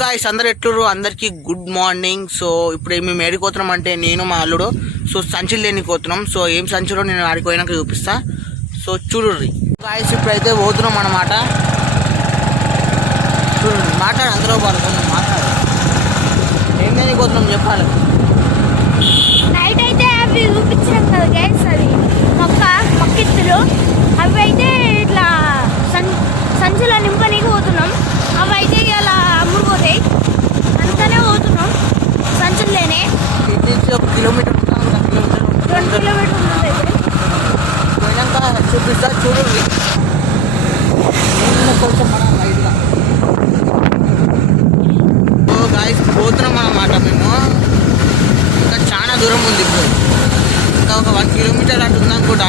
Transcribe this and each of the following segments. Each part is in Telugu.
గాయ్స్ అందరు ఎట్లురు, అందరికి గుడ్ మార్నింగ్. సో ఇప్పుడు మేము ఏడిపోతున్నాం అంటే నేను మా అల్లుడు సో సంచులు లేనిపోతున్నాం. సో ఏం సంచులో నేను ఆడిపోయినాక చూపిస్తా. సో చూడుర్రి గాయ్స్, ఇప్పుడైతే పోతున్నాం అన్నమాట. చూడండి, మాట్లాడు అందరూ పడుతున్నాం, మాట్లాడు. ఏం లేనిపోతున్నాం చెప్పాలి. నైట్ అయితే అవి చూపించాం కదా గైస్, అది మొక్కిత్తులు అవి అయితే ఇట్లా సంచులో నింపనీకి పోతున్నాం. అవి అయితే ఇలా అమ్ముడుపోతాయి, అందుకనే పోతున్నాం సంచుల్లోనే. ఒక కిలోమీటర్ 2 కిలోమీటర్లు ఉంటుంది. పోయినాక చూపిస్తా చూడండి. కొంచెం మనం లైట్గా గాయస్ పోతున్నాం అన్నమాట. మేము ఇంకా చాలా దూరం ఉంది, ఇప్పుడు ఇంకా ఒక 1 కిలోమీటర్ అటు ఉందనుకుంటా.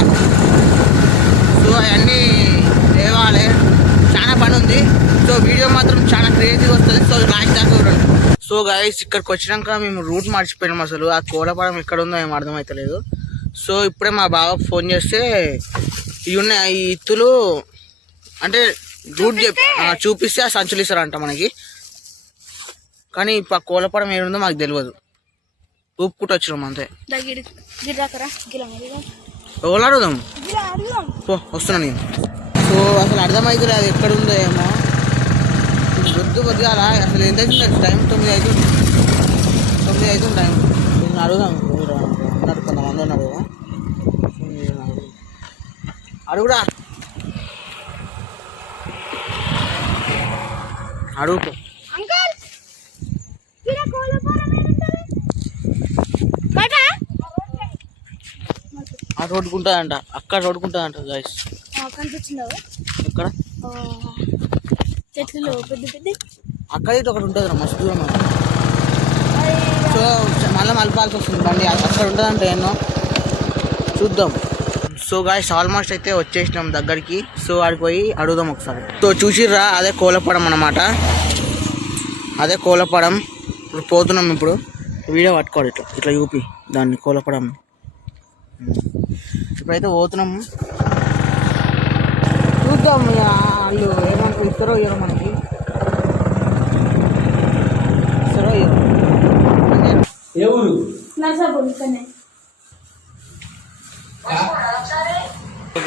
సో అవన్నీ లేవాలి, చాలా పని ఉంది. సో వీడియో మాత్రం చాలా క్రేజీగా వస్తుంది. సో లాస్ట్ దాకా చూడండి. సో గాయస్ ఇక్కడికి వచ్చినాక మేము రూట్ మర్చిపోయినాం. అసలు ఆ కోలపాడం ఎక్కడ ఉందో ఏం అర్థమవుతలేదు. సో ఇప్పుడే మా బావకు ఫోన్ చేస్తే ఇవి ఉన్నాయి, ఈ ఇత్తులు అంటే రూట్ చూపిస్తే ఆ సంచులు ఇస్తారంట మనకి. కానీ ఇప్పుడు ఆ కోలపాడం ఏడుందో మాకు తెలియదు, ఊపుకుంటూ వచ్చినాం అంతే. ఎవరు అడుగుదాం పో, వస్తున్నా నేను. సో అసలు అర్థమవుతుంది అది ఎక్కడుందో ఏమో. వద్దు వద్దుగాల అసలు ఎంత అవుతుంది టైం? 9 అవుతుంది టైం. నేను అడుగుదాం, ఉన్నారు కొంతమంది ఉన్నారు కదా, అడుగుడా అడుగుకో. ఆ రోడ్డుకుంటుందంట, అక్కడ రోడ్డుకుంటుందంట గాయస్. ఎక్కడ చెట్లు పెద్ద పెద్ద అక్కడ ఇటు ఒకటి ఉంటుంది మస్తు దూరం. సో మళ్ళీ మలపాల్సి వస్తుంది బండి, అక్కడ ఉంటుందంట ఎన్నో, చూద్దాం. సో గాయస్ ఆల్మోస్ట్ అయితే వచ్చేసినాం దగ్గరికి. సో ఆడికి పోయి అడుగుదాం ఒకసారి. సో చూసిర్రా, అదే కోలపడం అన్నమాట, అదే కోలపడం. ఇప్పుడు పోతున్నాం. ఇప్పుడు వీడియో పట్టుకోవాలి, ఇట్లా ఇట్లా చూపి దాన్ని కోలపడం. ఇప్పుడైతే పోతున్నాం, చూద్దాం వాళ్ళు ఏమంటారు, ఇస్తారో ఇయ్యరో మనకి, ఇస్తారో ఇయ్యరో.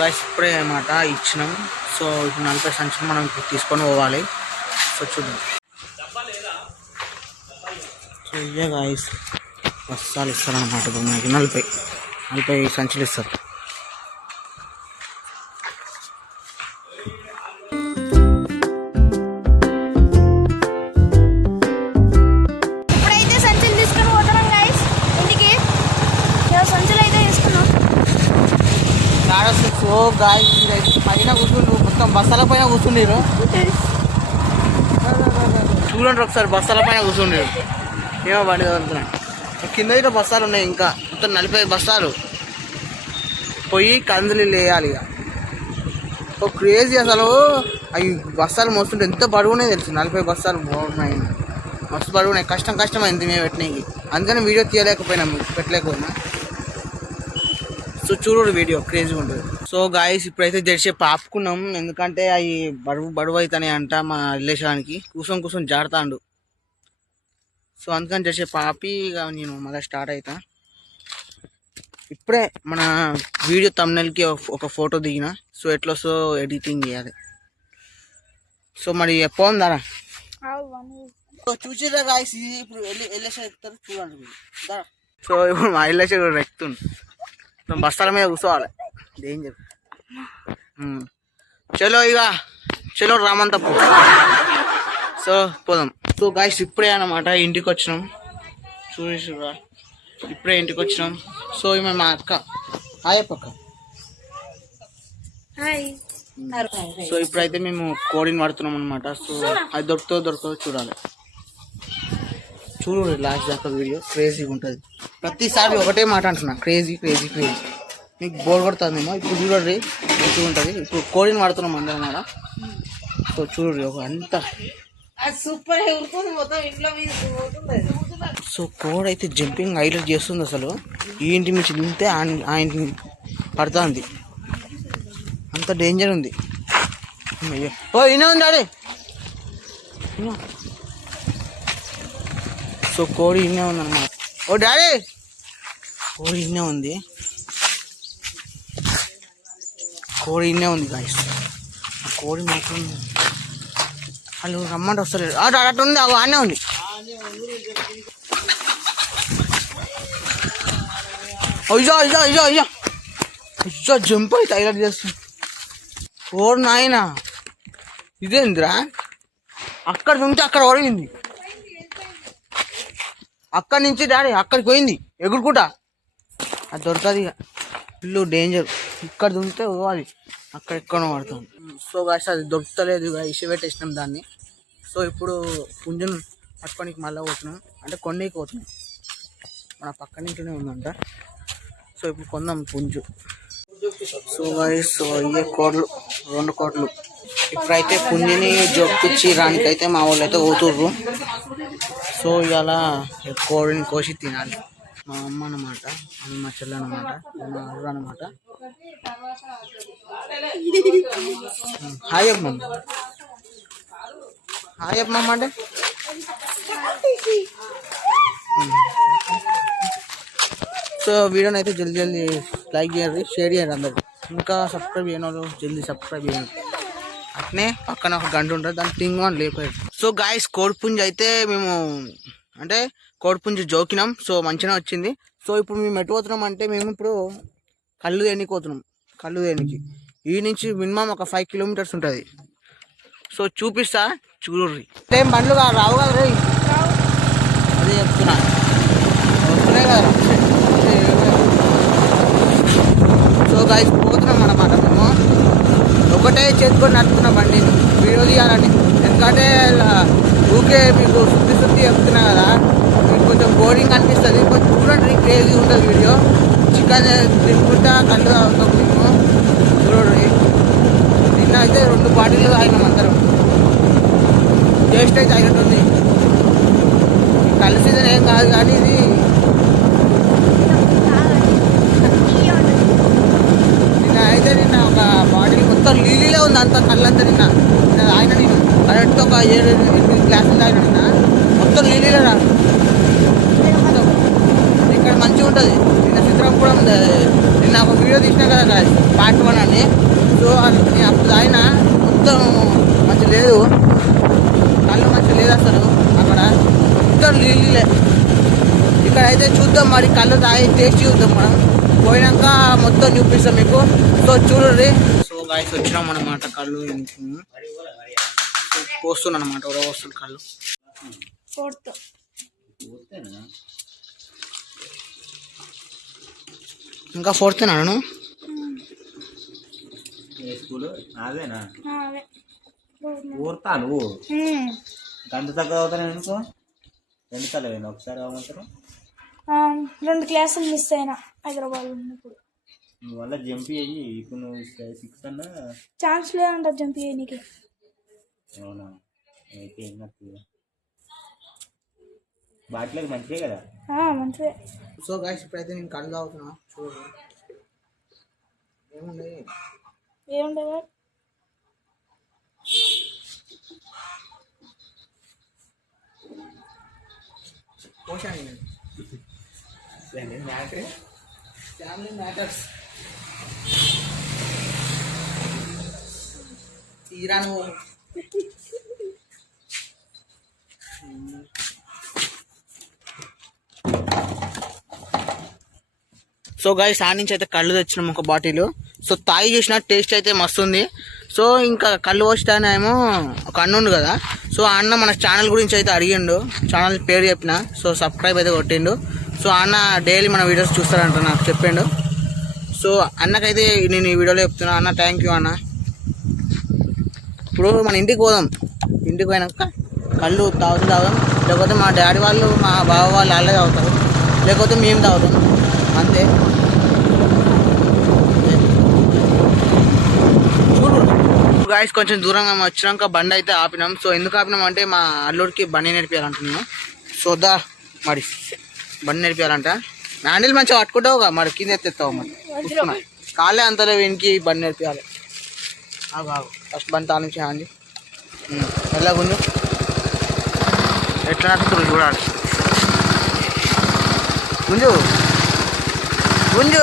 గాయస్ ఇప్పుడే అన్నమాట ఇచ్చినాం. సో ఇప్పుడు 40 సంచులు మనం తీసుకొని పోవాలి. సో చూద్దాం. సో ఇయ్యే గాయస్ బస్తాలు ఇస్తారన్నమాట. ఇప్పుడు మనకి 40 సంచులు ఇస్తారు. సో గాయస్ పైన కూర్చుండ్రు, మొత్తం బస్తాల పైన కూర్చుండ్రు. చూడండి ఒకసారి, బస్తాల పైన కూర్చుండ్రు. ఏమో బండి చదువుతున్నాయి. కింద ఇట్లా బస్తాలు ఉన్నాయి, ఇంకా మొత్తం 40 బస్తాలు. పోయి కందులు వేయాలి ఇక. ఓ క్రేజీ అసలు. అవి బస్తాలు మోస్తుంటే ఎంత బరువునే తెలుసు. 40 బస్తాలు బాగున్నాయి, మస్తు బరువున్నాయి. కష్టమైంది మేము పెట్టినకి, అందుకని వీడియో తీయలేకపోయినాం, పెట్టలేకపోయినా. సో చూడు వీడియో క్రేజీగా ఉంటుంది. సో గాయస్ ఇప్పుడైతే జెర్సేపు ఆపుకున్నాం, ఎందుకంటే అవి బరువు అవుతాయి అంట. మా రిలేషన్కి కూర్చొని జారుతాండు. సో అందుకని జెర్సేపు ఆపి ఇక నేను మళ్ళీ స్టార్ట్ అవుతా. ఇప్పుడే మన వీడియో థంబ్నెయిల్కి ఒక ఫోటో దిగిన. సో ఎట్లా వస్తుందో ఎడిటింగ్ చేయాలి. సో మరి పోం దారా. సో చూసిరా గాయస్, ఇప్పుడు వెళ్ళేసి ఎక్కుతారు చూడండి. సో ఇప్పుడు మా వెళ్ళేసి కూడా ఎక్కుతుండు. బస్తాల మీద కూర్చోవాలి, డేంజర్. చలో రామంతా పో. సో పోదాం. సో గాయస్ ఇప్పుడే అన్నమాట ఇంటికి వచ్చినాం. చూసిరా ఇప్పుడే ఇంటికి వచ్చినాం. సో ఈమె మా అక్క. హాయ్ పక్క. సో ఇప్పుడైతే మేము కోడిని పడుతున్నాం అనమాట. సో అది దొరుకుతుందో చూడాలి. చూడు లాస్ట్ దాకా వీడియో క్రేజీగా ఉంటుంది. ప్రతిసారి ఒకటే మాట అంటున్నా, క్రేజీ. మీకు బోర్ కొడుతుందేమో. ఇప్పుడు చూడండి మంచిగా ఉంటుంది. ఇప్పుడు కోడిని వాడుతున్నాం అందరం అన్నమాట. సో చూడండి ఒక అంత సూపర్. సో కోడి అయితే జంపింగ్ హైలైట్ చేస్తుంది అసలు. ఈ ఇంటి నుంచి నింతే ఆ ఇంటిని పడుతుంది, అంత డేంజర్ ఉంది. ఓ ఇనే ఉంది అడే సో కోడి ఇన్నే ఉందన్నమాట. ఓ డాడీ, కోడి ఇన్నే ఉంది, కోడి ఇన్నే ఉంది గాయస్. కోడి మాత్రం వాళ్ళు రమ్మంటే వస్తలేదు. అటు ఉంది, ఆనే ఉంది. అయ్యో అయ్యో అయ్యో అయ్యో అయ్యో జంప్ అయితే హైలైట్ చేస్తుంది. కోడి నాయన ఇదేందిరా, అక్కడ దుంటే అక్కడ ఒరిగింది, అక్కడి నుంచి డాడీ అక్కడికి పోయింది ఎగురుకుంటా. అది దొరకదు ఇక, ఫుల్ డేంజర్. ఇక్కడ దుంటే అది అక్కడ ఎక్కడో పడుతుంది. సో గాయస్ అది దొరుకుతలేదు, ఇక ఇసి పెట్టేసినాం దాన్ని. సో ఇప్పుడు పుంజును పట్టుకోనికి మళ్ళీ పోతున్నాం, అంటే కొండకి పోతున్నాం, మన పక్క ఇంట్లోనే ఉందంట. సో ఇప్పుడు కొందాం పుంజు. సో గాయస్ అయ్యే కోట్లు, 2 కోట్లు. ఇప్పుడైతే పుంజుని జొప్పించి రానికైతే మా వాళ్ళు అయితే పోతుర్రు. సో ఇలా కోడిని కోసి తినాలి. మా అమ్మ అన్నమాట, మా చెల్లి అన్నమాట, మా అర్ర అన్నమాట. హాయ్ అమ్మ, హాయ్ అమ్మ అంటే సో వీడియోని అయితే జల్దీ లైక్ చేయండి, షేర్ చేయండి అందరు. ఇంకా సబ్స్క్రైబ్ చేయని వాళ్ళు జల్దీ సబ్స్క్రైబ్ చేయండి. అట్నే పక్కన ఒక గంట ఉంటుంది, దాన్ని టింగ్ అని లేపారు. సో గాయస్ కోడిపుంజు అయితే మేము అంటే కోడిపుంజు జోకినాం. సో మంచిగా వచ్చింది. సో ఇప్పుడు మేము ఎటు పోతున్నాం అంటే మేము ఇప్పుడు కళ్ళు దేనికి పోతున్నాం. కళ్ళు దేనికి ఈ నుంచి మినిమం ఒక 5 కిలోమీటర్స్ ఉంటుంది. సో చూపిస్తా చూడుర్రి. ఏం బండ్లు రావు కదా రే, అదే చెప్తున్నా, వస్తున్నాయి కదా. సో గాయస్ పోతున్నాం అన్నమాట. మేము ఒకటే చేతుకొని నడుపుతున్నా బండిని, వీడియో తీయాలని. ఎందుకంటే ఊకే మీకు శుద్ధి చెప్తున్నా కదా, మీకు కొంచెం బోరింగ్ అనిపిస్తుంది. కొంచెం చూడండి, క్రేజీ ఉంటుంది వీడియో. చికెన్ తినుకుంటా కళ్ళు తాగుతాం మేము, చూడండి. నిన్న అయితే 2 బాటిల్ తాగినాం అందరం. టేస్ట్ అయితే అయినట్టుంది. కళ్ళు సీజన్ ఏం కాదు కానీ ఇది నిన్న ఒక బాటిల్ మొత్తం లీలీలో ఉంది, అంత కళ్ళంతా. నిన్న ఆయన నేను కరెక్ట్ ఒక 7-8 గ్లాసులు తాగిన నిన్న, మొత్తం లీలీలో రా. ఇక్కడ మంచిగా ఉంటుంది. నిన్న చిత్రాపురం నిన్న ఒక వీడియో తీసినా కదా పార్ట్ 1 అని. సో నేను అప్పుడు తాగిన, మొత్తం మంచి లేదు, కళ్ళు మంచిగా లేదు అసలు. అక్కడ మొత్తం లీలీలే. ఇక్కడ అయితే చూద్దాం మరి, కళ్ళు తాగి టేస్ట్ చూద్దాం మనం, పోయినాక మొత్తం చూపిస్తాం మీకు. సో చూడండి. సో గాయస్ వచ్చినాం అన్నమాట, కళ్ళు పోస్తున్నా అనమాట, వస్తుంది కళ్ళు. ఇంకా 4th నాను నువ్వు గంట తక్కువ అవుతాను అనుకో. 2 సార్లు అయినా, ఒకసారి అవ్వమంటారు. 2 క్లాసులు మిస్ అయినా హైదరాబాద్ ఉన్నప్పుడు. నువ్వు వల్ల జంప్ అయ్యి ఇప్పుడు నువ్వు 6 అన్నా ఛాన్స్ లేదంట జంప్ చేయడానికి. అవునా, అయితే ఏం నచ్చదు. బాటిలోకి మంచిదే కదా. మంచిదే. సో గాయస్ ఇప్పుడైతే నేను కళ్ళు తాగుతున్నా, చూడండి. ఏముండే ఫ్యామిలీ మ్యాటర్స్. తీరా నువ్వు సో గాయస్ ఆ నుంచి అయితే కళ్ళు తెచ్చినాం ఒక బాటిల్. సో తాగి చూసిన టేస్ట్ అయితే మస్తు ఉంది. సో ఇంకా కళ్ళు పోస్తానేమో ఒక అన్న ఉండు కదా, సో ఆ అన్న మన ఛానల్ గురించి అయితే అడిగిండు, ఛానల్ పేరు చెప్పిన. సో సబ్స్క్రైబ్ అయితే కొట్టిండు. సో అన్న డైలీ మన వీడియోస్ చూస్తారంట నాకు చెప్పిండు. సో అన్నకైతే నేను ఈ వీడియోలో చెప్తున్నా. అన్న థ్యాంక్ యూ అన్న. ఇప్పుడు మన ఇంటికి పోదాం, ఇంటికి పోయినాక కళ్ళు తాగుదాం, లేకపోతే మా డాడీ వాళ్ళు మా బావ వాళ్ళు వాళ్ళే తాగుతారు, లేకపోతే మేము తాగుతాం, అంతే. గాయస్ కొంచెం దూరంగా వచ్చినాక బండి అయితే ఆపినాం. సో ఎందుకు ఆపినాం అంటే మా అల్లుడికి బండి నేర్పియాలంటున్నాను. సో దా మరి బండి నేర్పియాలంట. హ్యాండిల్ మంచిగా పట్టుకుంటావుగా, మరి కింద ఎత్తేస్తావు, మరి చూస్తున్నా కాలే అంతలో వీనికి బండి నేర్పియాలి. బాగు ఫస్ట్ బండి తాళించి హ్యాండిల్ ఎలాగుండు, ఎట్లా నడుపుతుంది చూడాలి. గుంజు గుంజు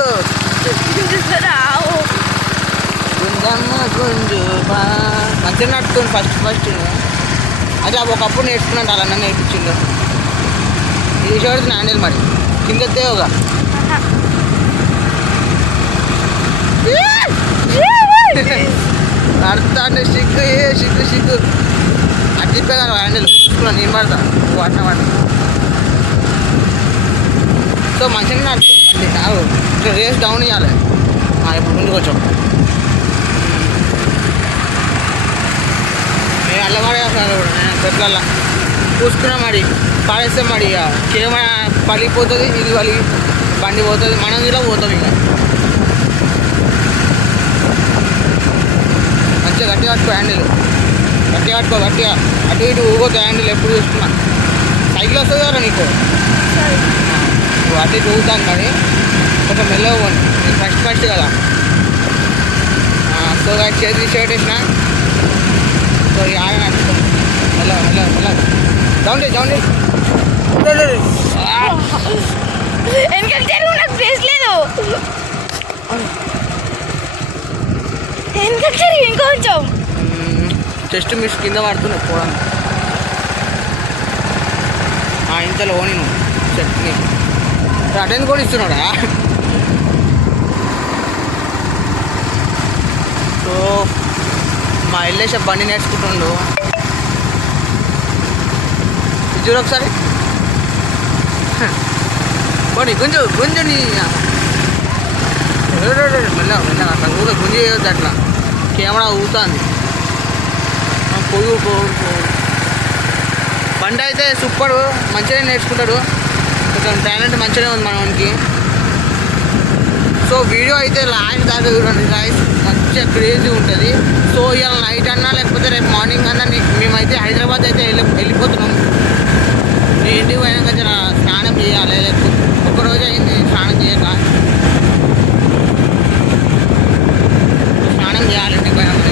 గుంజమ్మ గుంజు మంచిగా నడుతుంది ఫస్ట్ అదే ఒకప్పుడు నేర్చుకున్నాడు అలా నేర్పించిండు ఇది చూడుతుంది హ్యాండిల్ మరి కింద ఎత్తేవుగా పడతా అంటే సిగ్గు అది చెప్పేదాను హ్యాండిల్ చూసుకున్నాను నేను పడతా వాడిన వాడిని సో మంచిగా నడుస్తుంది కావు ఇట్లా రేస్ డౌన్ ఇవ్వాలి ఇప్పుడు ముందుకు వచ్చాం మేము అల్లవాడేస్తాను కూడా పెట్లల్లా చూసుకున్నాం మరి పాడేస్తాం మరి ఇక కెమెరా పలిపోతుంది ఇది పలి బండి పోతుంది మనం కూడా పోతాం ఇక మంచిగా గట్టిగా పట్టుకో హ్యాండిల్ గట్టిగా అటు ఇటు ఊగొద్దు హ్యాండిల్ ఎప్పుడు చూసుకున్నా సైకిల్ వస్తుంది కదా నీకు అటు ఇటు ఊగుతాను మరి కొంచెం మెల్లగా పోండి నేను ఫస్ట్ కదా సో చేతి షర్ట్ వేసిన సో ఆగ మెల్ల చౌండి నాకు ప్లేస్ లేదు ఇంకొంచెం జస్ట్ మిస్ కింద పడుతున్నాయి పోవడం ఇంతలో ఓని చట్నీ అటెండ్ కూడా ఇస్తున్నాడా సో మా ఇల్లేసే బండి నేర్చుకుంటుండు చూడు ఒకసారి పోనీ గుంజు నీ మెల్ల అట్లా ఊగా గుంజు చేయొద్దు అట్లా కెమెరా ఊగుతుంది పోగు బండి అయితే సూపర్ మంచిగా నేర్చుకుంటాడు కొంచెం టాలెంట్ మంచిగానే ఉంది మనకి సో వీడియో అయితే లాస్ట్ దాకా చూడండి గాయ్స్ మంచిగా క్రేజీ ఉంటుంది సో ఇవాళ నైట్ అన్నా లేకపోతే రేపు మార్నింగ్ అన్నా మేమైతే హైదరాబాద్ అయితే వెళ్ళిపోతున్నాం నేను ఇంటికి పోయినాక జర స్నానం చేయాలి లేకపోతే ఒక్కరోజు అయింది స్నానం చేయక స్నానం చేయాలి ఇంటికి పోయినాక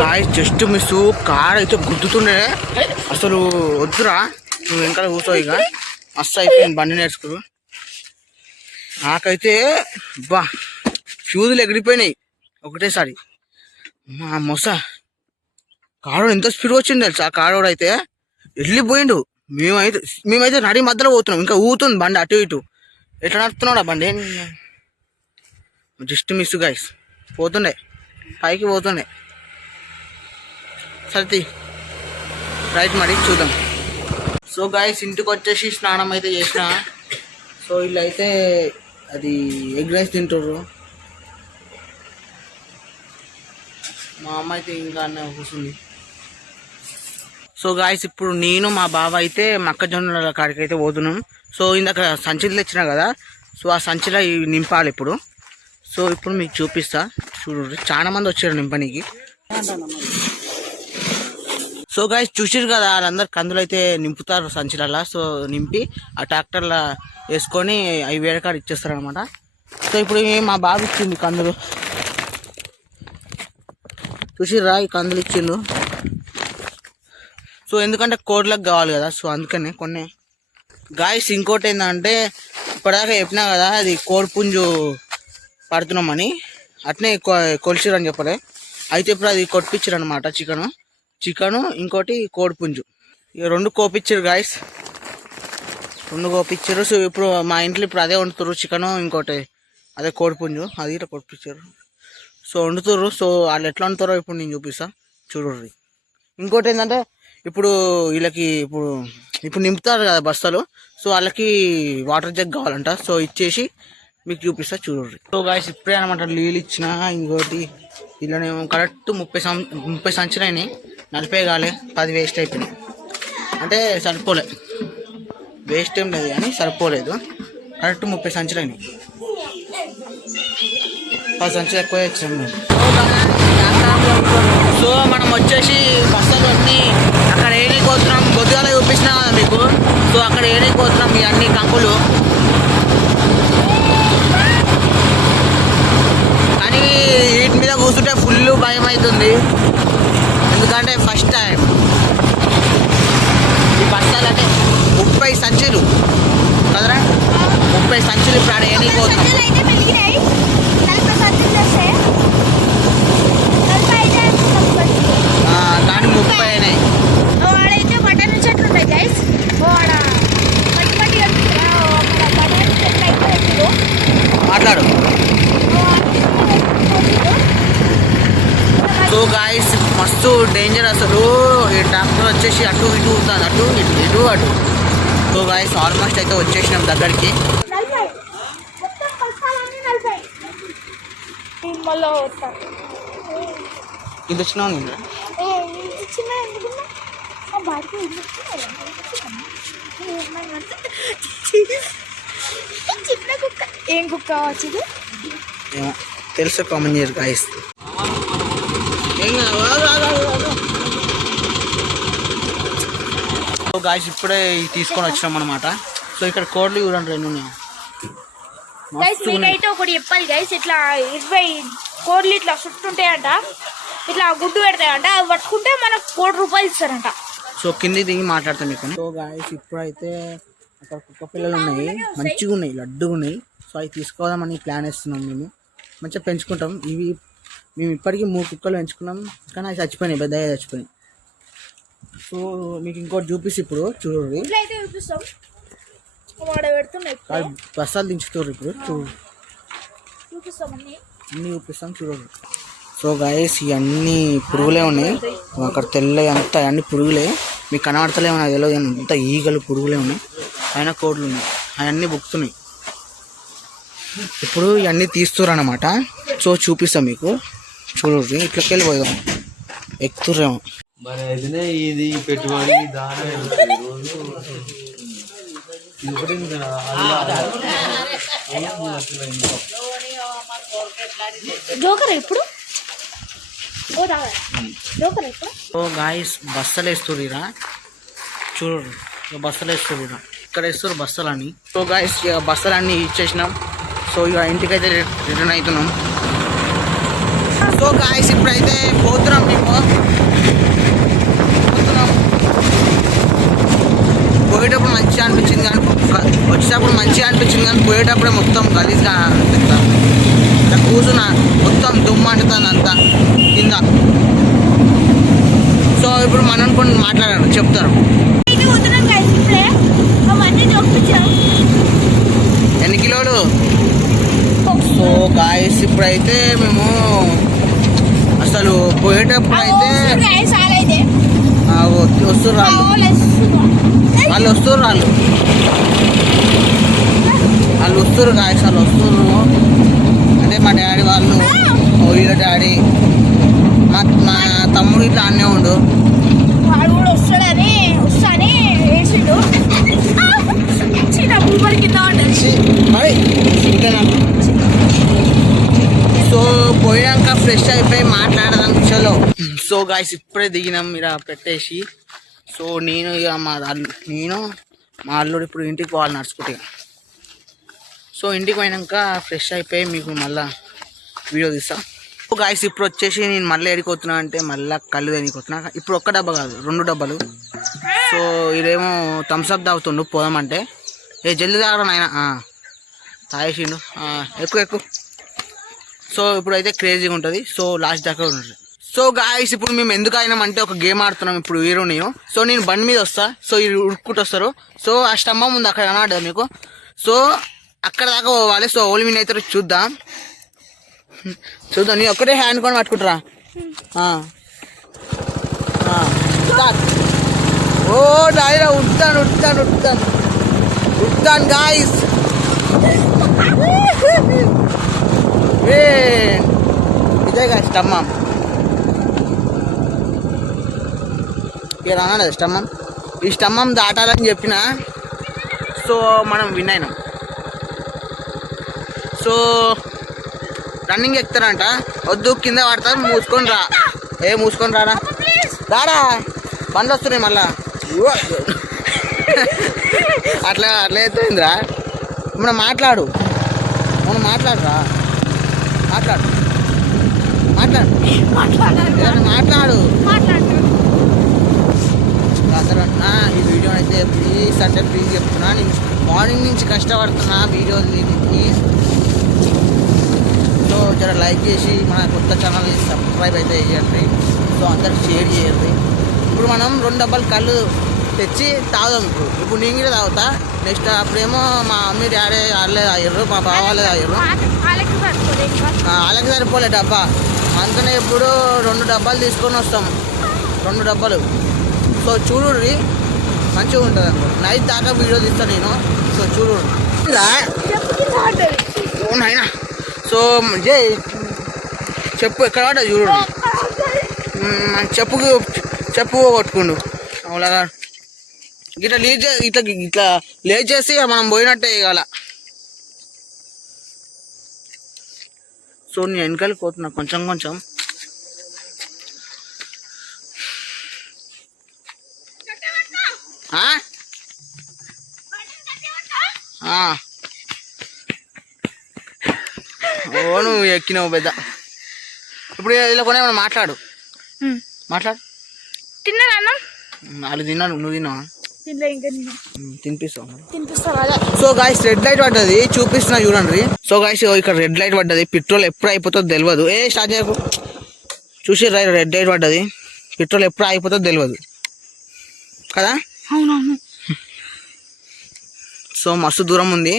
గాయ్స్ జస్ట్ మిస్ కార్ అయితే గుద్దుతుండే అసలు వద్దురా నువ్వు వెనకాల కూర్చో ఇక మస్తు అయిపోయింది బండి నేర్చుకో నాకైతే బా ఫ్యూజులు ఎగిరిపోయినాయి ఒకటేసారి మా మొస కారోడు ఎంత స్పీడ్ వచ్చింది తెలుసా ఆ కారోడు అయితే వెళ్ళిపోయిండు మేమైతే నడి మధ్యలో పోతున్నాం ఇంకా ఊగుతుంది బండి అటు ఇటు ఎట్లా నడుపుతున్నాడు ఆ బండి జస్ట్ మిస్ గైస్ పోతుండే పైకి పోతుండే సరే రైట్ మరి చూద్దాం సో గైస్ ఇంటికి వచ్చేసి స్నానం అయితే చేసిన సో వీళ్ళు అయితే అది ఎగ్ రైస్ తింటారు మా అమ్మ అయితే ఇంకా అన్న కూర్చుంది సో గాయస్ ఇప్పుడు నేను మా బావ అయితే మొక్కజొన్నల కాడికి అయితే పోతున్నాం సో ఇందాక సంచిలు తెచ్చినా కదా సో ఆ సంచిలో ఇవి నింపాలి ఇప్పుడు సో ఇప్పుడు మీకు చూపిస్తా చూడండి చాలా మంది వచ్చారు నింపనీకి సో గాయస్ చూసిరు కదా వాళ్ళందరు కందులు అయితే నింపుతారు సంచులలో సో నింపి ఆ ట్రాక్టర్లో వేసుకొని అవి వేడకాడ ఇచ్చేస్తారు అనమాట సో ఇప్పుడు మా బాబు ఇచ్చింది కందులు చూసిర్రా ఈ కందులు ఇచ్చిండు సో ఎందుకంటే కోడ్లకు కావాలి కదా సో అందుకనే కొన్ని గాయస్ ఇంకోటి ఏంటంటే ఇప్పటిదాకా చెప్పినా కదా అది కోడిపుంజు పడుతున్నామని అట్నే కొలిసిరు అని చెప్పలే అయితే ఇప్పుడు అది కొట్టించారు అనమాట చికెను ఇంకోటి కోడిపుంజు ఇక రెండు కోపిచ్చారు గాయస్ రెండు కోపిచ్చారు సో ఇప్పుడు మా ఇంట్లో ఇప్పుడు అదే వండుతారు చికెను ఇంకోటి అదే కోడిపుంజు అది ఇట్లా కొట్టించారు సో వండుతారు సో వాళ్ళు ఎట్లా వండుతారో ఇప్పుడు నేను చూపిస్తా చూడండి ఇంకోటి ఏంటంటే ఇప్పుడు వీళ్ళకి ఇప్పుడు నింపుతారు కదా బస్తాలు సో వాళ్ళకి వాటర్ జగ్ కావాలంట సో ఇచ్చేసి మీకు చూపిస్తా చూడండి సో గాయస్ ఇప్పుడే అనమాట నీళ్ళు ఇచ్చిన ఇంకోటి వీళ్ళనేమో కరెక్ట్ 30 సంచులు అయినాయి 40 కాలే 10 వేస్ట్ అయిపోయినాయి అంటే సరిపోలే వేస్ట్ ఏం లేదు కానీ సరిపోలేదు కరెక్ట్ 30 సంచులు అయినాయి 10 సంచులు ఎక్కువ ఇచ్చాం మేము సో మనం వచ్చేసి బస్తాలు అన్నీ అక్కడ ఏనికి పోతున్నాం కొద్దిగా చూపిస్తున్నాం కదా మీకు సో అక్కడ ఏనికి పోతున్నాం ఈ అన్ని కంకులు కానీ వీటి మీద కూర్చుంటే ఫుల్ భయం అవుతుంది ఎందుకంటే ఫస్ట్ టైం ఈ బస్తాలు అంటే 30 సంచులు కదరా 30 సంచులు ఇప్పుడు ఆడ ఎనికి పోతున్నాం. సంచులు అయితే పెరిగినాయి. 40 సంచులు వస్తాయి. 40 అయితే కానీ 30 అయినాయి. ఆడైతే బటన్ చెట్లు ఉంటాయి గైస్. ఆడ మట్టి మట్టి బటన్ చెట్లు అయితే పెట్టిరు. మాట్లాడు. సో గాయస్ మస్తు డేంజర్ అసలు. ఈ ట్రాక్టర్ వచ్చేసి అటు ఇటు ఉంటుంది, అటు ఇటు ఇటు అటు. సో గాయస్ ఆల్మోస్ట్ అయితే వచ్చేసినాం దగ్గరికి. మళ్ళీ వస్తాను. ఇది వచ్చినావు నేను చిన్న కుక్క. ఏం కుక్క వచ్చింది ఏమో తెలుసు, కామన్ చేయరు గాయస్. సో గాయస్ ఇప్పుడే తీసుకొని వచ్చినాం అనమాట. సో ఇక్కడ కోడ్లు చూడండి 2 ఉన్నాయి. గైస్ మీకైతే ఒకటి చెప్పాలి గైస్. ఇట్లా 20 కోడ్లు ఇట్లా చుట్టుంటాయంట, ఇట్లా గుడ్డు పెడతాయంట. అవి పట్టుకుంటే మనకు ₹1 ఇస్తారంట. సో కింది దిగి మాట్లాడతాం మీకు. సో గాయస్ ఇప్పుడైతే అక్కడ కుక్క పిల్లలు ఉన్నాయి, మంచిగా ఉన్నాయి, లడ్డుగా ఉన్నాయి. సో అవి తీసుకోదామని ప్లాన్ వేస్తున్నాం. మేము మంచిగా పెంచుకుంటాం. ఇవి మేము ఇప్పటికీ 3 కుక్కలు పెంచుకున్నాం, కానీ అవి చచ్చిపోయినాయి, పెద్దగా చచ్చిపోయినాయి. సో మీకు ఇంకోటి చూపిస్తే ఇప్పుడు చూడండి. ఇట్లయితే చూపిస్తాం. వాడ పెడుతున్నాయి బస్సాలు దించుతారు ఇప్పుడు చూపిస్తాం. అన్నీ చూపిస్తాం చూడండి. సో గాయస్ ఇవన్నీ పురుగులే ఉన్నాయి. అక్కడ తెల్లవి అంతా అన్ని పురుగులే, మీకు కనబడతలేమో నాకు తెలియదు, అంతా ఈగలు పురుగులే ఉన్నాయి. అయినా కోడ్లు ఉన్నాయి, అవన్నీ బుక్కుతున్నాయి. ఇప్పుడు ఇవన్నీ తీస్తుర్రు అన్నమాట. సో చూపిస్తాం మీకు చూడండి. ఇట్లకి వెళ్ళిపోదాం, ఎక్కుతుర్రేమో. మరి అయితేనే ఇది పెట్టుబడి జోకర్ ఇప్పుడు జోకర్ ఇప్పుడు. సో గాయస్ బస్తలు వేస్తుర్రా చూడండి, బస్తలు వేస్తుర్రా. ఇక్కడ వేస్తారు బస్తలు అని. సో గాయస్ ఇక బస్తలు అన్నీ ఇచ్చేసినాం. సో ఇక ఇంటికైతే రిటర్న్ అవుతున్నాం. సో గాయస్ ఇప్పుడైతే పోతున్నాం. మేము పోతున్నాం. పోయేటప్పుడు మంచిగా అనిపించింది, కానీ వచ్చేటప్పుడు మంచిగా అనిపించింది, కానీ పోయేటప్పుడే మొత్తం గలీజ్గా అనిపిస్తాం. ఇలా కూర్చున్నా మొత్తం దుమ్ము అంటుతుంది అంతా కింద. సో ఇప్పుడు మనం కొన్ని మాట్లాడారు చెప్తారు. ఎన్ని కిలోలు? సో గాయస్ ఇప్పుడైతే మేము అసలు పోయేటప్పుడు అయితే వస్తుర్రు వాళ్ళు వస్తుర్రు గాయస్ వాళ్ళు వస్తుర్రు. అంటే మా డాడీ వాళ్ళు, వీళ్ళ డాడీ, మా తమ్ముడు ఇట్లా అన్నీ ఉండు. వాడు కూడా వస్తాడని వేసిండు. సో పోయాక ఫ్రెష్ అయిపోయి మాట్లాడదాం చలో. సో గాయస్ ఇప్పుడే దిగినాం మీరు పెట్టేసి. సో నేను ఇక మా అల్లుడు ఇప్పుడు ఇంటికి పోవాలి నడుచుకుంటే. సో ఇంటికి పోయినాక ఫ్రెష్ అయిపోయి మీకు మళ్ళీ వీడియో తీస్తా. సో గాయస్ ఇప్పుడు వచ్చేసి నేను మళ్ళీ ఎడిపోతున్నా అంటే మళ్ళీ కళ్ళు తినిపోతున్నా. ఇప్పుడు ఒక్క డబ్బా కాదు 2 డబ్బాలు. సో ఇదేమో థమ్స్అప్ తాగుతుండు పోదామంటే, ఏ జల్దీ తాగడం ఆయన తాగేసిండు. ఎక్కువ. సో ఇప్పుడైతే క్రేజీగా ఉంటుంది. సో లాస్ట్ దాకా ఉంటుంది. సో గాయస్ ఇప్పుడు మేము ఎందుకు అయినామంటే ఒక గేమ్ ఆడుతున్నాం ఇప్పుడు హీరో నేను. సో నేను బండి మీద వస్తా. సో ఇది ఉరుక్కుంటూ వస్తారు. సో ఆ స్తంభం ఉంది అక్కడ కనబడ్డది మీకు. సో అక్కడ దాకా పోవాలి. సో ఓలి మీద అయితే చూద్దాం. నీ ఒక్కటే హ్యాండ్ కొని పట్టుకుంటారా. ఓ డాయిరా ఉట్టాను గాయస్. ఇదే గాయ స్తంభం. ఇక రానాడు స్తంభం. ఈ స్తంభం దాటాలని చెప్పిన. సో మనం విన్ అయినాం. సో రన్నింగ్ ఎక్కుతారంట, వద్దు కింద పడతారు, మూసుకొని రా. మూసుకొని రారా బండ్లు వస్తున్నాయి మళ్ళా. అట్లా ఎత్తుందిరా. మనం మాట్లాడరా మాట్లాడు అందరూ. ఈ వీడియో అయితే ప్లీజ్ చేస్తా అంటే ప్లీజ్ చెప్తున్నా, నేను మార్నింగ్ నుంచి కష్టపడుతున్నా వీడియోలు దీనికి. సో జర లైక్ చేసి మన కొత్త ఛానల్ని సబ్స్క్రైబ్ అయితే చేయండి. సో అందరికి షేర్ చేయండి. ఇప్పుడు మనం 2 డబ్బాలు కళ్ళు తెచ్చి తాగుదాం. ఇప్పుడు నేను కూడా తాగుతా. నెక్స్ట్ అప్పుడేమో మా మమ్మీ డాడీ వాళ్ళే తాగారు, మా బావ వాళ్ళే తాగారు. వాళ్ళకి సరిపోలే డబ్బా, అందుకనే ఇప్పుడు 2 డబ్బాలు తీసుకొని వస్తాం. 2 డబ్బాలు. సో చూడుర్రి, మంచిగా ఉంటుంది అనుకో. నైట్ దాకా వీడియో తీస్తాను నేను. సో చూడు అయినా. సో చెప్పు ఎక్కడ పడ్డది చూడు. చెప్పు కొట్టుకుండు అలాగా. ఇట్లా ఇట్లా లేట్ చేసి మనం పోయినట్టే ఇవాళ. సో నేను వెనకాలకి పోతున్నా కొంచెం కొంచెం. ఓ నువ్వు ఎక్కినావు పెద్ద. ఇప్పుడు ఇలా కొనే మాట్లాడు. తిన్నారా అన్న? వాళ్ళు తిన్నాను, నువ్వు తిన్నావా? తినిపిస్తావు. తినిపిస్తావా? సో గాయస్ రెడ్ లైట్ పడ్డది, చూపిస్తున్నా చూడండి. సో గాయస్ ఇక్కడ రెడ్ లైట్ పడ్డది. పెట్రోల్ ఎప్పుడు అయిపోతుందో తెలియదు. స్టార్ట్ చేయకు. చూసి రెడ్ లైట్ పడ్డది. పెట్రోల్ ఎప్పుడు అయిపోతుందో తెలియదు కదా. అవునవును. సో మస్తు దూరం ఉంది,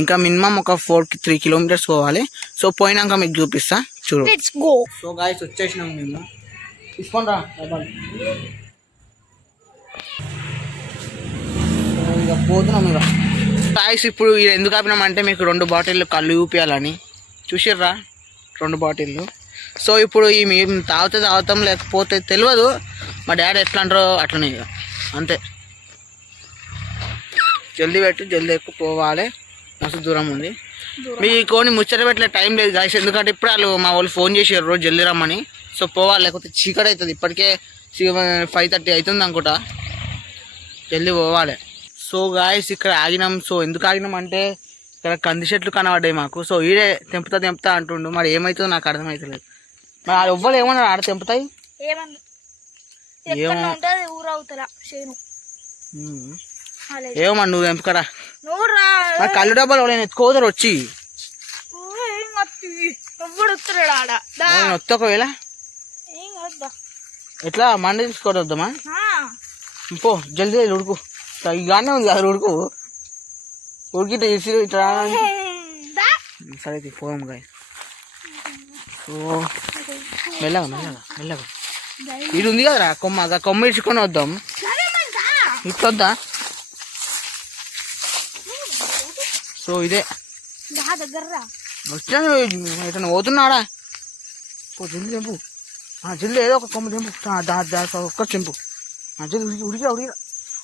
ఇంకా మినిమం ఒక 3 కిలోమీటర్స్ పోవాలి. సో పోయినాక మీకు చూపిస్తా చూడు. సో గాయస్ వచ్చేసినాం మేము. తీసుకోండి రా ఇక పోతున్నాం. ఇక గాయస్ ఇప్పుడు ఎందుకు ఆపినామంటే మీకు 2 బాటిళ్ళు కళ్ళు చూపించాలని. చూసిర్రా 2 బాటిళ్ళు. సో ఇప్పుడు ఈ మేము తాగుతాం లేకపోతే తెలియదు. మా డాడీ ఎట్లా అంటారో అట్లనే ఇక అంతే. జల్దీ పెట్టి జల్దీ ఎక్కువ పోవాలి, మస్తు దూరం ఉంది. మీకు ముచ్చట పెట్టలే టైం లేదు గాయస్, ఎందుకంటే ఇప్పుడు మా వాళ్ళు ఫోన్ చేసారు రోజు జల్దీ రమ్మని. సో పోవాలి, లేకపోతే చీకటి అవుతుంది. ఇప్పటికే 5:30 అవుతుంది అనుకుంటా. జల్దీ పోవాలి. సో గాయస్ ఇక్కడ ఆగినాం. సో ఎందుకు ఆగినాం అంటే ఇక్కడ కంది చెట్లు కనబడ్డాయి మాకు. సో ఈడే తెంపుతా అంటుండు. మరి ఏమవుతుందో నాకు అర్థమవుతలేదు. మరి వాళ్ళు ఎవ్వరు ఏమన్నారు ఆడ తెంపుతాయి ఏమో మరి నువ్వు తెంపుకరా. మరి కళ్ళు డబ్బాలు ఎవరైనా ఎత్తుకోతారు వచ్చి. వస్తా ఒకవేళ ఎట్లా మండి తీసుకోవద్దు వద్దామా? పో జల్దీ ఉడుకు. ఇగానే ఉంది కదా ఉడుకు. ఉడికితే ఇట్లా సరే పోదాం గాయ. సో మెల్లగా ఇది ఉంది కదరా కొమ్మ ఇచ్చుకొని వద్దాం. ఇట్లొద్దా? సో ఇదే వచ్చాను. ఇతను పోతున్నాడా? జల్దీ చెంపు, జల్దీ ఏదో ఒక కొమ్మ చెంపు. ఒక్క చెంపు జల్దీ. ఉడికిరా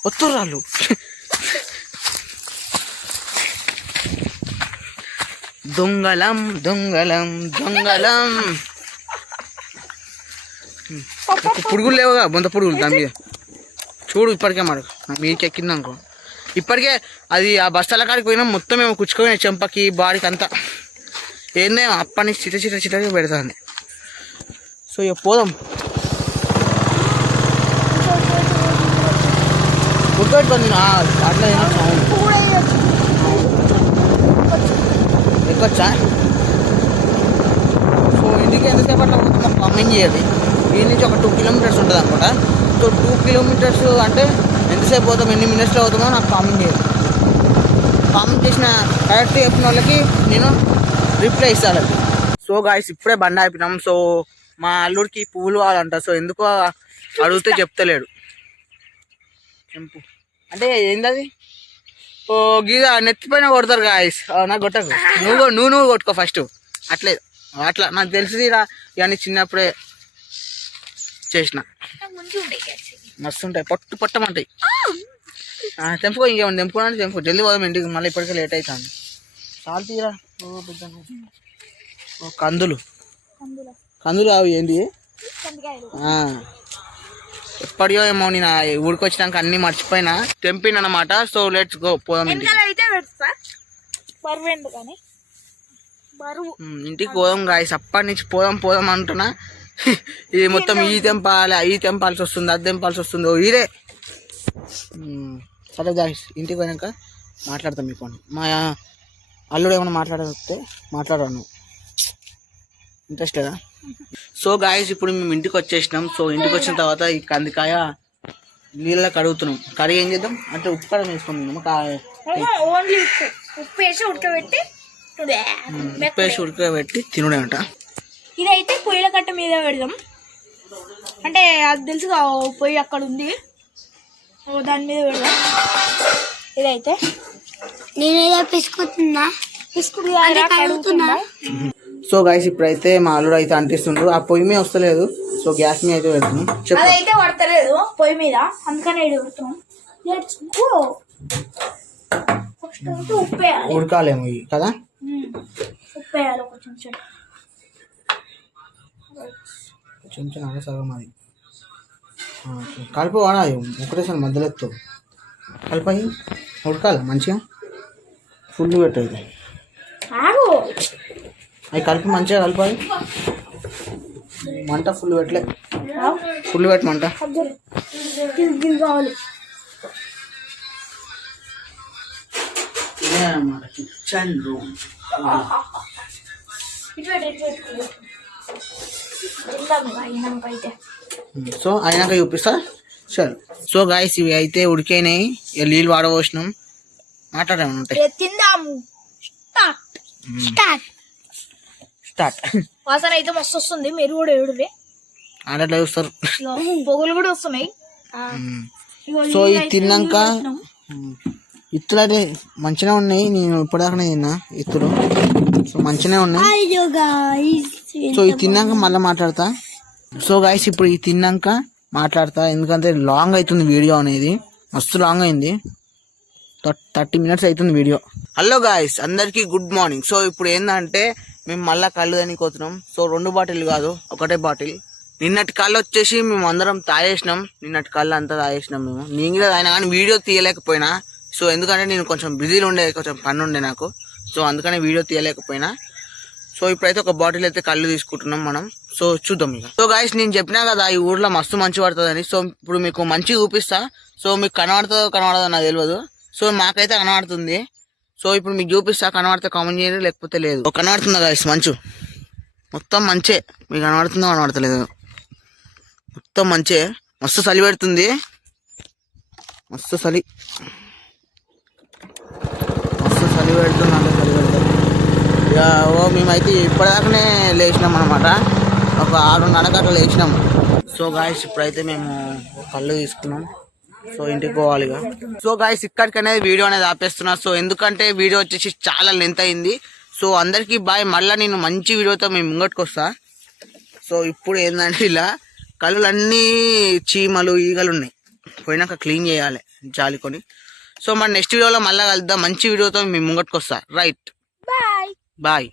వస్తుర్రు వాళ్ళు. దొంగలం పురుగులు లేవుగా, బొంత పురుగులు దాని మీద చూడు. ఇప్పటికే మరి మీకు ఎక్కిందనుకో, ఇప్పటికే అది ఆ బస్తాల కాడికి పోయినా మొత్తం మేము కుచ్చుకొని చెంపకి బాడీకి అంతా ఏందేమో అప్పటి నుంచి చిట పెడుతుంది. సో ఇక పోదాం. గుర్తుపెట్టుకోండి అట్లా ఎక్కొచ్చా. సో ఇంటికి ఎంతసేపు అట్లా పోతున్నాం కామెంట్ చేయాలి. దీని నుంచి ఒక 2 కిలోమీటర్స్ ఉంటుంది అనుకుంటా. సో 2 కిలోమీటర్స్ అంటే ఎంతసేపు పోతాం, ఎన్ని మినిట్స్లో అవుతామో నాకు కామెంట్ చేయాలి. కామెంట్ చేసిన కరెక్ట్ చెప్పిన వాళ్ళకి నేను రిప్లై ఇస్తాను. సో గాయస్ ఇప్పుడే బండి ఆపినాం. సో మా అల్లుడికి పువ్వులు కావాలంట. సో ఎందుకో అడిగితే చెప్తలేడు. చెంపు అంటే ఏందది? ఓ గీత నెత్తిపైన కొడతారు గాయస్. నాకు కొట్టకు, నువ్వు కొట్టుకో ఫస్ట్. అట్లా నాకు తెలిసి ఇవన్నీ చిన్నప్పుడే చేసిన. మస్తు ఉంటాయి, పట్టమంటాయి. తెంపుకో, ఇంకేమన్నా తెంపుకోవాలంటే తెంపుకో. జల్దీ పోదాం ఇంటికి, మళ్ళీ ఇప్పటికే లేట్ అవుతుంది. చాలు తీరా. కందులు అవి ఏంటి? ఎప్పటియో ఏమో నేను ఊడికొచ్చినాక అన్ని మర్చిపోయినా తెంపినమాట. సో లెట్స్ గో పోదాం ఇంటికి. ఇంటికి పోదాం గాయస్. అప్పటి నుంచి పోదాం అంటున్నా. ఇది మొత్తం ఈ తెంపాల్సి వస్తుంది, అది తెంపాల్సి వస్తుంది. ఇదే సరే గాయస్ ఇంటికి పోయాక మాట్లాడతాం మీకు. మా అల్లుడు ఏమైనా మాట్లాడితే మాట్లాడాను, ఇంట్రెస్ట్ లేదా? సో గాయస్ ఇప్పుడు మేము ఇంటికి వచ్చేసినాం. సో ఇంటికి వచ్చిన తర్వాత ఈ కందికాయ నీళ్ళ కడుగుతున్నాం. కర్రీ ఏం చేద్దాం అంటే ఉప్పు కారం వేసుకుంటున్నాము. ఓన్లీ ఉప్పు వేసి ఉడకబెట్టి తినుడే అంట. ఇదైతే పొయ్యిల కట్ట మీద పెడదాం. అంటే అది తెలుసుగా పొయ్యి అక్కడ ఉంది, దాని మీద పెడదాం. ఇదైతే నేనేదో పిసుకుతున్నా కడుగుతున్నా. సో గైస్ ఇప్పుడైతే మా అల్లుడు అయితే అంటిస్తుండ్రు. ఆ పొయ్యి మీద వస్తలేదు, సో గ్యాస్ మీద అయితే పెడుతున్నాం. అదైతే పడతలేదు పొయ్యి మీద, అందుకనే ఇది పెడుతున్నాం. ఉప్పు వేయాలి, ఉడకాలేమో ఇవి కదా. ఉప్పు వేయాలి ఒక చెంచా సగం అది కలిపి వాడాలి. ఒకటేసారి మధ్యలో ఎత్తు కలిపి ఉడకాలి మంచిగా. ఫుల్ పెట్టు అయితే అవి కలిపి మంచిగా కలిపాలి. మంట ఫుల్ పెట్టలే, ఫుల్ పెట్టి మంట. కావాలి. ఇదే అన్నమాట కిచెన్ రూమ్. సో అయినాక చూపిస్తా. సరే సో గాయస్ ఇవి అయితే ఉడికినాయి, నీళ్ళు వాడబోసినాం. మాట్లాడేమన్నా ఉంటాయి. స్టార్ట్. వాసన అయితే మస్తు వస్తుంది, మీరు కూడా ఏడురే ఆడట్లా చూస్తారు. పొగలు కూడా వస్తున్నాయి. సో ఇది తిన్నాక ఇత్తులు అయితే మంచిగా ఉన్నాయి. నేను ఇప్పటిదాకానే తిన్నా ఇత్తులు, సో మంచిగానే ఉన్నాయి. సో ఇది తిన్నాక మళ్ళీ మాట్లాడతా. సో గాయస్ ఇప్పుడు ఇది తిన్నాక మాట్లాడతా, ఎందుకంటే లాంగ్ అవుతుంది వీడియో అనేది, మస్తు లాంగ్ అయింది. 30 minutes అవుతుంది వీడియో. హలో గాయస్ అందరికీ గుడ్ మార్నింగ్. సో ఇప్పుడు ఏంటంటే మేము మళ్ళీ కళ్ళు దానికోతున్నాం. సో 2 బాటిల్ కాదు, ఒకటే బాటిల్. నిన్నటి కళ్ళు వచ్చేసి మేము అందరం తాగేసినాం. నిన్నటి కళ్ళు అంతా తాగేసినాం మేము. నేను కూడా తాగినా కానీ వీడియో తీయలేకపోయినా. సో ఎందుకంటే నేను కొంచెం బిజీలో ఉండే, కొంచెం పని ఉండే నాకు. సో అందుకనే వీడియో తీయలేకపోయినా. సో ఇప్పుడైతే ఒక బాటిల్ అయితే కళ్ళు తీసుకుంటున్నాం మనం. సో చూద్దాం ఇక. సో గాయస్ నేను చెప్పినా కదా ఈ ఊర్లో మస్తు మంచి పడుతుందని. సో ఇప్పుడు మీకు మంచి చూపిస్తా. సో మీకు కనబడుతుందో కనబడదో నాకు తెలియదు. సో మాకైతే కనబడుతుంది. సో ఇప్పుడు మీకు చూపిస్తా, కనబడితే కామెంట్ చేయండి, లేకపోతే లేదు. కనబడుతుందా గాయస్ మంచు? మొత్తం మంచే. మీకు కనబడుతుందో కనబడతలేదు, మొత్తం మంచే. మస్తు చలి పెడుతుంది, మస్తు చలి పెడుతుంది. ఇక మేమైతే ఇప్పటిదాకానే లేచినాం అనమాట. ఒక 6:30 అట్లా లేచినాము. సో గాయస్ ఇప్పుడైతే మేము కళ్ళు తీసుకున్నాం. సో ఇంటికి పోవాలి ఇక. సో గాయస్ ఇక్కడికి అనేది వీడియో అనేది ఆపేస్తున్నా. సో ఎందుకంటే వీడియో వచ్చేసి చాలా లెంత్ అయింది. సో అందరికీ బాయ్. మళ్ళీ నేను మంచి వీడియోతో మేము ముంగట్టుకు వస్తా. సో ఇప్పుడు ఏంటంటే ఇలా కళ్ళన్నీ చీమలు ఈగలు ఉన్నాయి, పోయినాక క్లీన్ చేయాలి జాలికొని. సో మన నెక్స్ట్ వీడియోలో మళ్ళీ కలుద్దాం, మంచి వీడియోతో మేము ముంగట్టుకు వస్తా. Right, bye.